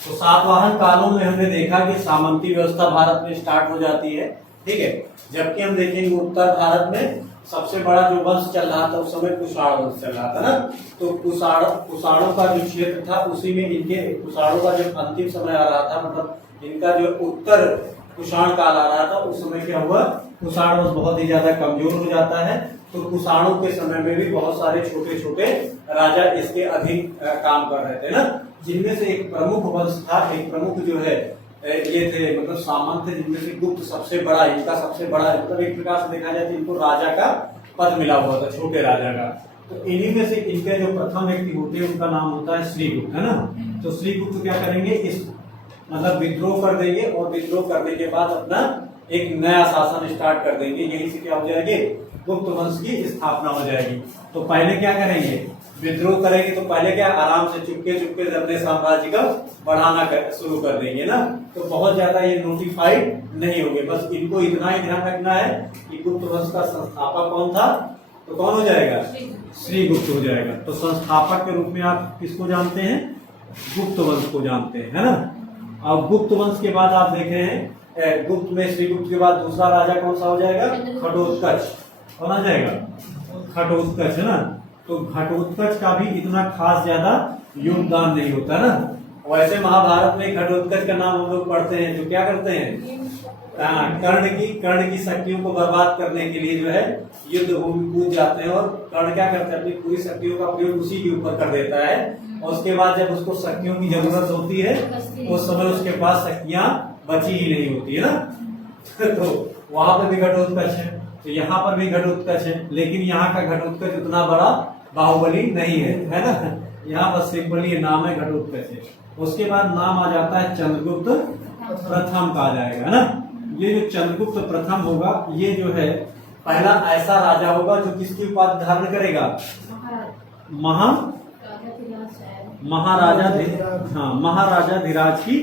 तो सातवाहन कालों में हमने देखा कि सामंती व्यवस्था भारत में स्टार्ट हो जाती है, ठीक है। जबकि हम देखेंगे उत्तर भारत में सबसे बड़ा जो वंश चल रहा था उस समय कुषाण वंश चल रहा था ना। तो कुषाणों का जो क्षेत्र था उसी में इनके कुषाणों का जब अंतिम समय आ रहा था, मतलब इनका जो उत्तर कुषाण काल आ रहा था, उस समय क्या हुआ, कुषाण वंश बहुत ही ज्यादा कमजोर हो जाता है। तो कुषाणों के समय में भी बहुत सारे छोटे छोटे राजा इसके अधीन काम कर रहे थे ना, जिनमें से एक प्रमुख वंश था, एक प्रमुख जो है ये थे मतलब सामंत थे, जिनमें से गुप्त सबसे बड़ा, इनका सबसे बड़ा मतलब एक प्रकार से देखा जाए तो इनको राजा का पद मिला हुआ था, छोटे राजा का। तो इन्हीं में से इनके जो प्रथम व्यक्ति होते हैं उनका नाम होता है श्रीगुप्त, है ना। तो श्रीगुप्त क्या करेंगे, इस मतलब विद्रोह कर देंगे और विद्रोह करने के बाद अपना एक नया शासन स्टार्ट कर देंगे। यहीं से क्या हो जाएगी, गुप्त वंश की स्थापना हो जाएगी। तो पहले क्या करेंगे, विद्रोह करेंगे तो पहले क्या आराम से चुपके चुपके अपने साम्राज्य का बढ़ाना शुरू कर देंगे ना। तो बहुत ज्यादा ये नोटिफाइड नहीं होंगे, बस इनको इतना ही ध्यान रखना है कि गुप्त वंश का संस्थापक कौन था, तो कौन हो जाएगा, श्रीगुप्त हो जाएगा। तो संस्थापक के रूप में आप किसको जानते हैं, गुप्त वंश को जानते हैं, है ना। अब गुप्त वंश के बाद आप देखे हैं गुप्त में श्रीगुप्त के बाद दूसरा राजा कौन सा हो जाएगा, घटोत्कच। कौन आ जाएगा, घटोत्कच, है ना। तो घटोत्कच का भी इतना खास ज्यादा योगदान नहीं होता ना। वैसे महाभारत में घटोत्कच का नाम हम लोग पढ़ते हैं, जो क्या करते हैं, कर्ण की शक्तियों को बर्बाद करने के लिए जो है युद्ध भूमि कूद जाते हैं, और कर्ण क्या करते हैं, अपनी पूरी शक्तियों का प्रयोग उसी के ऊपर कर देता है। और उसके बाद जब उसको शक्तियों की जरूरत होती है उस समय उसके पास शक्तियां बची ही नहीं होती है ना। तो वहां पर भी घटोत्कच है, तो यहाँ पर भी घटोत्कच है, लेकिन यहाँ का घटोत्कच उतना बड़ा बाहुबली नहीं है ना। यहाँ बस सिंपली नाम है, घटोत्कच है। उसके बाद नाम आ जाता है चंद्रगुप्त प्रथम का आ जाएगा, है ना। ये जो चंद्रगुप्त प्रथम होगा, ये जो है पहला ऐसा राजा होगा जो किसकी उपाधि धारण करेगा, महाराजा धीराज की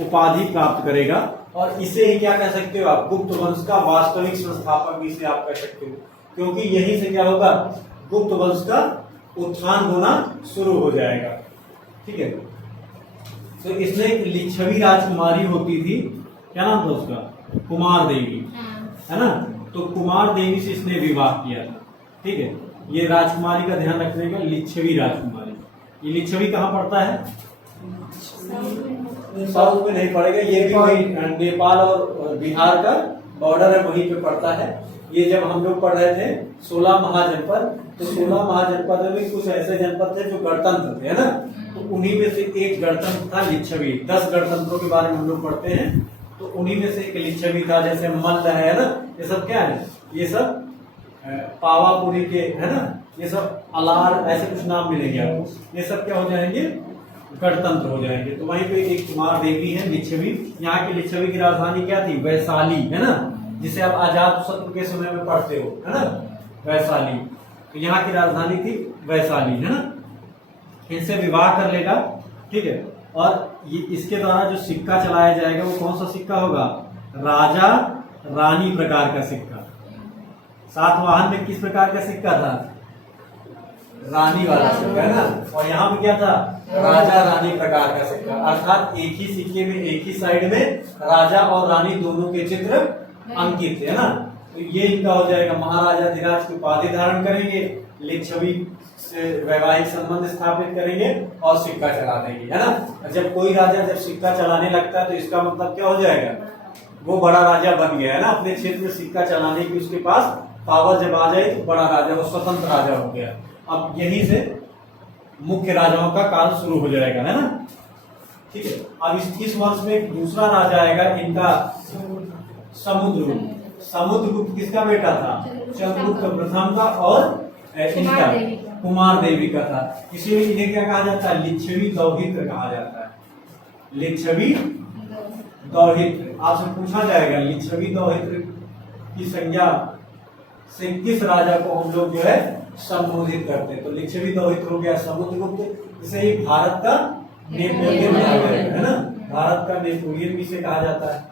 उपाधि प्राप्त करेगा। और इसे ही क्या कह सकते हो आप, गुप्त वंश का वास्तविक संस्थापक भी इसे आप कह सकते हो, क्योंकि यहीं से क्या होगा, गुप्त वंश का उत्थान होना शुरू हो जाएगा, ठीक है। तो इसमें एक लिच्छवी राजकुमारी होती थी, क्या नाम था उसका, कुमार देवी, है ना। तो कुमार देवी से इसने विवाह किया था, ठीक है। ये राजकुमारी का ध्यान रखने का, लिच्छवी राजकुमारी। ये लिच्छवी कहाँ पड़ता है, साउथ में नहीं पड़ेगा, ये भी वही नेपाल और बिहार का बॉर्डर है, वहीं पे पड़ता है। ये जब हम लोग पढ़ रहे थे 16 महाजनपद, तो 16 महाजनपद में कुछ ऐसे जनपद थे जो गणतंत्र थे, है ना। तो उन्हीं में से एक गणतंत्र था लिच्छवी। 10 गणतंत्रों के बारे में हम लोग पढ़ते हैं, तो उन्हीं में से एक लिच्छवी था। जैसे मल्ल है ना, ये सब क्या है, ये सब पावापुरी के, है ना, ये सब अलार, ऐसे कुछ नाम मिलेंगे आपको। ये सब क्या हो जाएंगे, गणतंत्र हो जाएंगे। तो वहीं पे एक कुमार देवी है लिच्छवी। यहाँ की लिच्छवी की राजधानी क्या थी, वैशाली, है ना, जिसे आप आजाद शत्रु के समय में पढ़ते हो, है ना, वैशाली। तो यहाँ की राजधानी थी वैशाली, है ना। इनसे विवाह कर लेगा, ठीक है। और ये इसके द्वारा जो सिक्का चलाया जाएगा वो कौन सा सिक्का होगा, राजा रानी प्रकार का सिक्का। सातवाहन में किस प्रकार का सिक्का था, रानी वाला सिक्का, है ना। और यहाँ पे क्या था, राजा रानी प्रकार का सिक्का। अर्थात एक ही सिक्के में एक ही साइड में राजा और रानी दोनों के चित्र अंकित है ना। तो ये इनका हो जाएगा, महाराजा धीराज की उपाधि धारण करेंगे, लिच्छवी से वैवाहिक संबंध स्थापित करेंगे और सिक्का चला देंगे, है ना। जब कोई राजा जब सिक्का चलाने लगता है तो इसका मतलब क्या हो जाएगा, वो बड़ा राजा बन गया, है ना। अपने क्षेत्र में सिक्का चलाने की उसके पास पावर जब आ जाए तो बड़ा राजा, वो स्वतंत्र राजा हो गया। अब यहीं से मुख्य राजाओं का काल शुरू हो जाएगा, है ना, ठीक है। अब इस वर्ष में दूसरा राजा आएगा इनका, समुद्रगुप्त। समुद्रगुप्त किसका बेटा था, चंद्रगुप्त प्रथम का और इनका कुमार देवी का था। इसीलिए इन्हें क्या कहा जाता है, लिच्छवी दौहित्र कहा जाता है, लिच्छवी दौहित्र। आपसे पूछा जाएगा लिच्छवी दौहित्र की संज्ञा से किस राजा को हम लोग जो है संबोधित करते हैं। तो लिच्छवी दौहित्र हो गया समुद्रगुप्त। इसे ही भारत का नेपोलियन कहा जाएगा, है ना, भारत का नेपोलियन भी से कहा जाता है।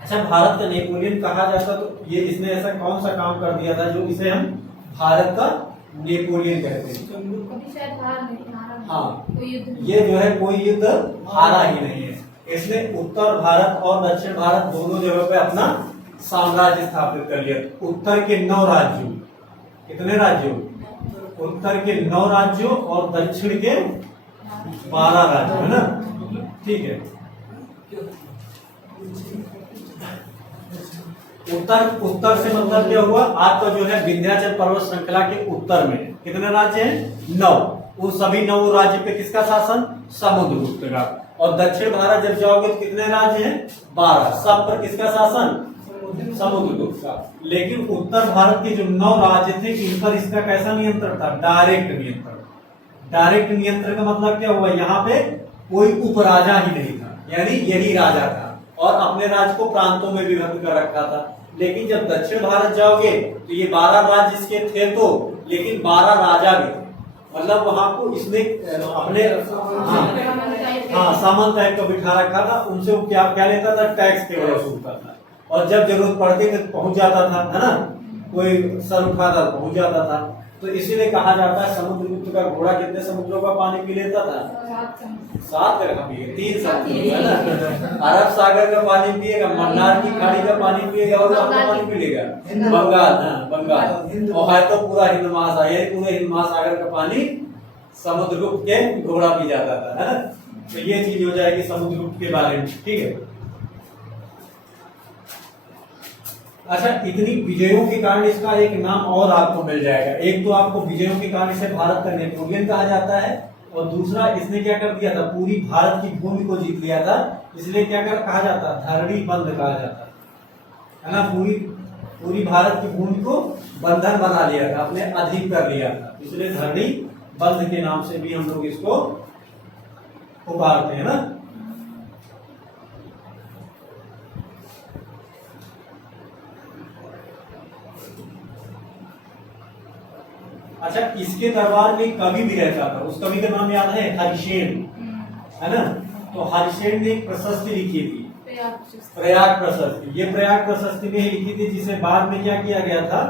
अच्छा, भारत का नेपोलियन कहा जाता तो ये इसने ऐसा कौन सा काम कर दिया था जो इसे हम भारत का नेपोलियन कहते हैं। हाँ, कोई युद्ध नहीं। ये जो है कोई युद्ध हारा ही नहीं है। इसने उत्तर भारत और दक्षिण भारत दोनों जगह पे अपना साम्राज्य स्थापित कर लिया। उत्तर के 9 राज्यों, कितने राज्यों? उत्तर के 9 राज्यों और दक्षिण के 12 राज्य, है ना? ठीक है। उत्तर से मतलब क्या हुआ? आपका जो है विंध्याचल पर्वत श्रृंखला के उत्तर में कितने राज्य हैं? 9। उन सभी 9 राज्य पे किसका शासन? समुद्रगुप्त का। और दक्षिण भारत जब जाओगे तो कितने राज्य हैं? 12। सब पर किसका शासन? समुद्रगुप्त का। लेकिन उत्तर भारत के जो 9 राज्य थे, इन पर इसका कैसा नियंत्रण था? डायरेक्ट नियंत्रण। डायरेक्ट नियंत्रण का मतलब क्या हुआ? यहाँ पे कोई उपराजा ही नहीं था, यानी यही राजा था और अपने राज्य को प्रांतों में विभक्त कर रखा था। लेकिन जब दक्षिण भारत जाओगे तो ये 12 राज्य इसके थे तो, लेकिन 12 राजा भी थे। मतलब वहां को इसने अपने सामंत टाइप का बिठा रखा था। उनसे वो क्या क्या लेता था? टैक्स केवल वसूलता था। और जब जरूरत पड़ती तो पहुंच जाता था, है ना? कोई सर उठाता पहुंच जाता था। तो इसीलिए कहा जाता है समुद्रगुप्त का घोड़ा कितने समुद्रों का पानी पी लेता था? 7 का पिए, 3 समुद्र, है ना? अरब सागर का पानी पिएगा, मन्नार की खाड़ी का पानी पिएगा और अपना पानी पी लेगा। बंगाल, हाँ बंगाल, और है तो पूरा हिंद महासागर, पूरे हिंद महासागर का पानी समुद्रगुप्त के घोड़ा पी जाता था, है ना? तो ये चीज हो जाएगी समुद्रगुप्त के बारे में। ठीक है। अच्छा, इतनी विजयों के कारण इसका एक नाम और आपको मिल जाएगा। एक तो आपको विजयों के कारण इसे भारत का नेपोलियन कहा जाता है, और दूसरा इसने क्या कर दिया था? पूरी भारत की भूमि को जीत लिया था, इसलिए क्या कहा जाता? धरणी बंध कहा जाता है ना? पूरी भारत की भूमि को बंधन बना लिया था, अपने अधीन कर लिया था, इसलिए धरणी बंध के नाम से भी हम लोग इसको पुकारते हैं ना। अच्छा, इसके दरबार में कवि भी रहता था। उस कवि का नाम याद है? हरिशेन, है ना? तो हरिशेन ने एक प्रशस्ति लिखी थी, प्रयाग प्रशस्ति। ये प्रयाग प्रशस्ति में लिखी थी, जिसे बाद में क्या किया गया था?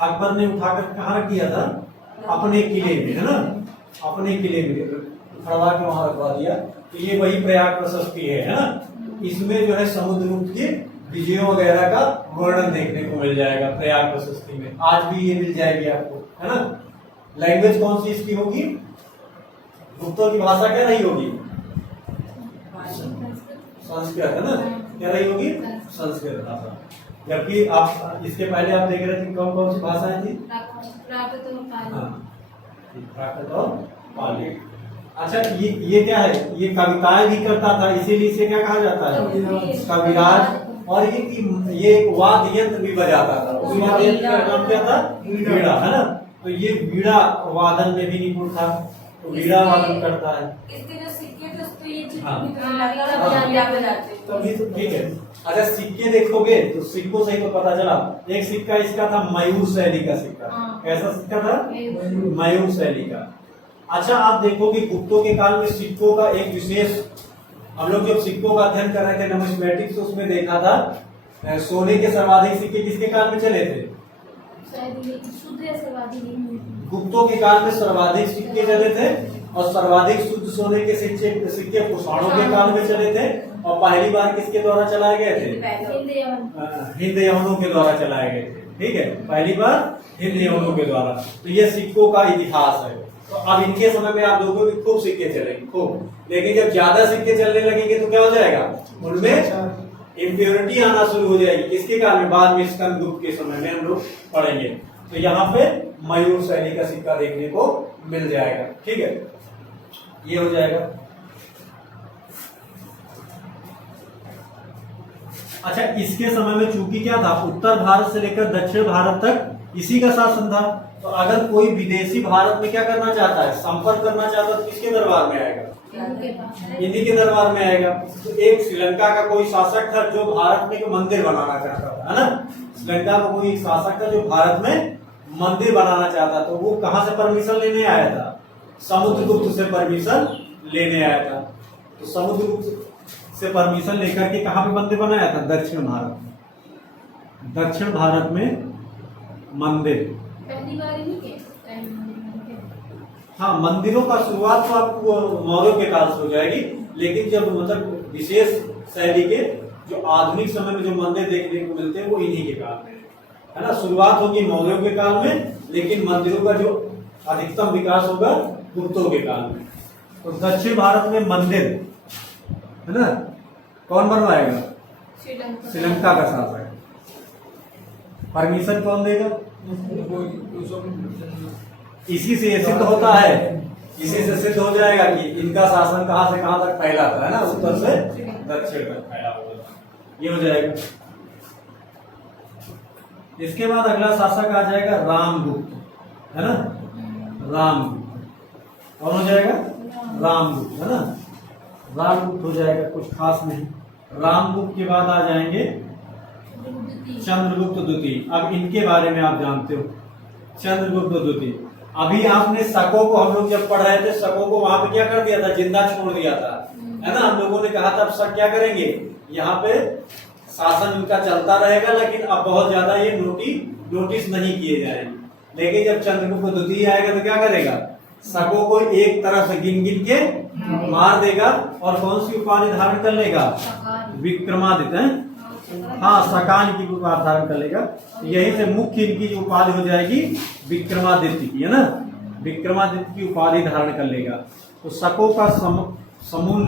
अकबर ने उठाकर कहाँ रख दिया था? अपने किले में, है ना? अपने किले में खड़वा के वहां रखवा दिया। तो ये वही प्रयाग प्रशस्ति है ना? इसमें जो है समुद्रगुप्त की विजयों वगैरह का वर्णन देखने को मिल जाएगा प्रयाग प्रशस्ति में। आज भी ये मिल जाएगी आपको, है ना? लैंग्वेज कौन सी इसकी होगी? गुप्तों की भाषा क्या रही होगी? संस्कृत, है ना? क्या रही होगी? संस्कृत भाषा। जबकि आप इसके पहले आप देख रहे थे कौन कौन सी भाषाएं थी? प्राकृत और पाली। अच्छा, ये क्या है? ये कविताएं भी करता था, इसीलिए इसे क्या कहा जाता है? कविराज। और ये एक वाद्य यंत्र भी बजाता था। उस वाद्य यंत्र का नाम क्या था? वीणा, है ना? तो ये वीणा वादन में भी निपुण था, तो वीणा वादन करता है। इसके जो सिक्के थे उसको ये तभी तो ठीक है। अच्छा, सिक्के देखोगे तो सिक्कों से ही तो पता चला। एक सिक्का इसका था मयूर शैली का सिक्का। कैसा सिक्का था? मयूर शैली का। अच्छा, आप देखोगे गुप्तों के काल में सिक्कों का एक विशेष, हम लोग जब सिक्कों का अध्ययन कर रहे थे नमस्मेटिक्स, उसमें देखा था सोने के सर्वाधिक सिक्के किसके काल में चले थे? गुप्तों के काल में सर्वाधिक सिक्के चले थे, और सर्वाधिक शुद्ध सोने के सिक्के कुषाणों के काल में चले थे। और पहली बार किसके द्वारा चलाए गए थे? हिंद यवनों के द्वारा चलाए गए थे। ठीक है, पहली बार हिंद यवनों के द्वारा। तो ये सिक्कों का इतिहास है। तो अब इनके समय में आप लोगों की खूब सिक्के चलेंगे, खूब। लेकिन जब ज्यादा सिक्के चलने लगेंगे तो क्या हो जाएगा? उनमें इम्प्योरिटी आना शुरू हो जाएगी। किसके काल में? बाद में स्कंदगुप्त के समय में हम लोग पढ़ेंगे। तो यहाँ पे मयूर शैली का सिक्का देखने को मिल जाएगा। ठीक है, ये हो जाएगा। अच्छा, इसके समय में चूंकि क्या था? उत्तर भारत से लेकर दक्षिण भारत तक इसी का शासन था। तो अगर कोई विदेशी भारत में क्या करना चाहता है? संपर्क करना चाहता है, तो किसके दरबार में आएगा? इन्हीं के दरबार में आएगा। तो एक श्रीलंका का कोई शासक था जो भारत में एक मंदिर बनाना चाहता था, है ना? श्रीलंका का कोई शासक था जो भारत में मंदिर बनाना चाहता, तो वो कहाँ से परमिशन लेने आया था? समुद्रगुप्त से परमिशन लेने आया था। तो समुद्रगुप्त से परमिशन लेकर के कहाँ पे मंदिर बनाया था? दक्षिण भारत में। दक्षिण भारत में मंदिर पहली बार ही हाँ, मंदिरों का शुरुआत तो आपको मौर्यों के काल से हो जाएगी, लेकिन जब मतलब विशेष शैली के जो आधुनिक समय में जो मंदिर देखने को मिलते हैं वो इन्हीं के काल में है ना। शुरुआत होगी मौर्यों के काल में, लेकिन मंदिरों का जो अधिकतम विकास होगा गुप्तों के काल में। तो दक्षिण भारत में मंदिर है ना कौन बनवाएगा? श्रीलंका का शासक। परमिशन कौन देगा? इसी से सिद्ध होता है, इसी से सिद्ध हो जाएगा कि इनका शासन कहां से कहां तक फैला था, है ना, उत्तर से दक्षिण तक फैला होगा, ये हो जाएगा। इसके बाद अगला शासक आ जाएगा रामगुप्त, है ना, रामगुप्त। कौन हो जाएगा? रामगुप्त, है ना, रामगुप्त हो जाएगा, कुछ खास नहीं। रामगुप्त के बाद आ जाएंगे चंद्रगुप्त द्वितीय। अब इनके बारे में आप जानते हो, चंद्रगुप्त द्वितीय। अभी आपने शकों को, हम लोग जब पढ़ रहे थे, शकों को वहां पे क्या कर दिया था? जिंदा छोड़ दिया था, है ना। हम लोगों ने कहा था अब शक क्या करेंगे, यहाँ पे शासन इनका चलता रहेगा, लेकिन अब बहुत ज्यादा ये नोटिस नहीं किए जाएंगे। लेकिन जब चंद्रगुप्त द्वितीय आएगा तो क्या करेगा? शकों को एक तरह से गिन गिन के मार देगा, और कौन सी उपाधि धारण कर लेगा? विक्रमादित्य, हाँ, सकान की उपाधि धारण कर लेगा। यही से मुख्य इनकी जो उपाधि हो जाएगी विक्रमादित्य की, है ना, विक्रमादित्य की उपाधि धारण कर लेगा। तो शकों का समूल